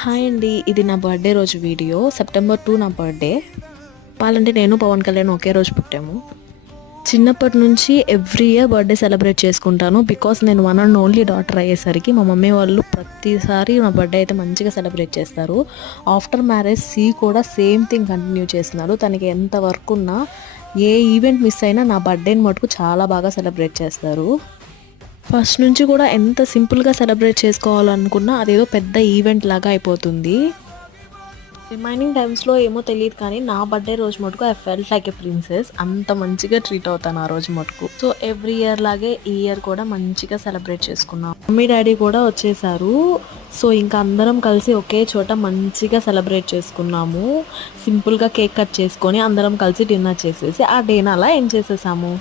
Hi అండి. ఇది నా బర్త్‌డే రోజు వీడియో. సెప్టెంబర్ 2 నా బర్త్‌డే. చెప్పాలంటే నేను పవన్ కళ్యాణ్ ఒకే రోజు పుట్టాము. చిన్నప్పటి నుంచి ఎవ్రీ ఇయర్ బర్త్‌డే సెలబ్రేట్ చేసుకుంటాను. బికాస్ నేను వన్ అండ్ ఓన్లీ డాటర్ అయ్యేసరికి మా మమ్మీ వాళ్ళు ప్రతిసారి నా బర్త్‌డే అయితే మంచిగా సెలబ్రేట్ చేస్తారు. ఆఫ్టర్ మ్యారేజ్ కూడా సేమ్ థింగ్ కంటిన్యూ చేస్తున్నారు. తనకి ఎంత వర్క్ ఉన్నా ఏ ఈవెంట్ మిస్ అయినా నా బర్త్‌డేని మటుకు చాలా బాగా సెలబ్రేట్ చేస్తారు. ఫస్ట్ నుంచి కూడా ఎంత సింపుల్గా సెలబ్రేట్ చేసుకోవాలనుకున్నా అదేదో పెద్ద ఈవెంట్ లాగా అయిపోతుంది. రిమైనింగ్ టైమ్స్లో ఏమో తెలియదు కానీ నా బర్త్డే రోజు మటుకు I felt like a princess. అంత మంచిగా ట్రీట్ అవుతాను ఆ రోజు మటుకు. సో ఎవ్రీ ఇయర్ లాగే ఈ ఇయర్ కూడా మంచిగా సెలబ్రేట్ చేసుకున్నాం. మమ్మీ డాడీ కూడా వచ్చేసారు. సో ఇంకా అందరం కలిసి ఒకే చోట మంచిగా సెలబ్రేట్ చేసుకున్నాము. సింపుల్గా కేక్ కట్ చేసుకొని అందరం కలిసి డిన్నర్ చేసేసి ఆ డేని అలా ఎండ్ చేసేసాము.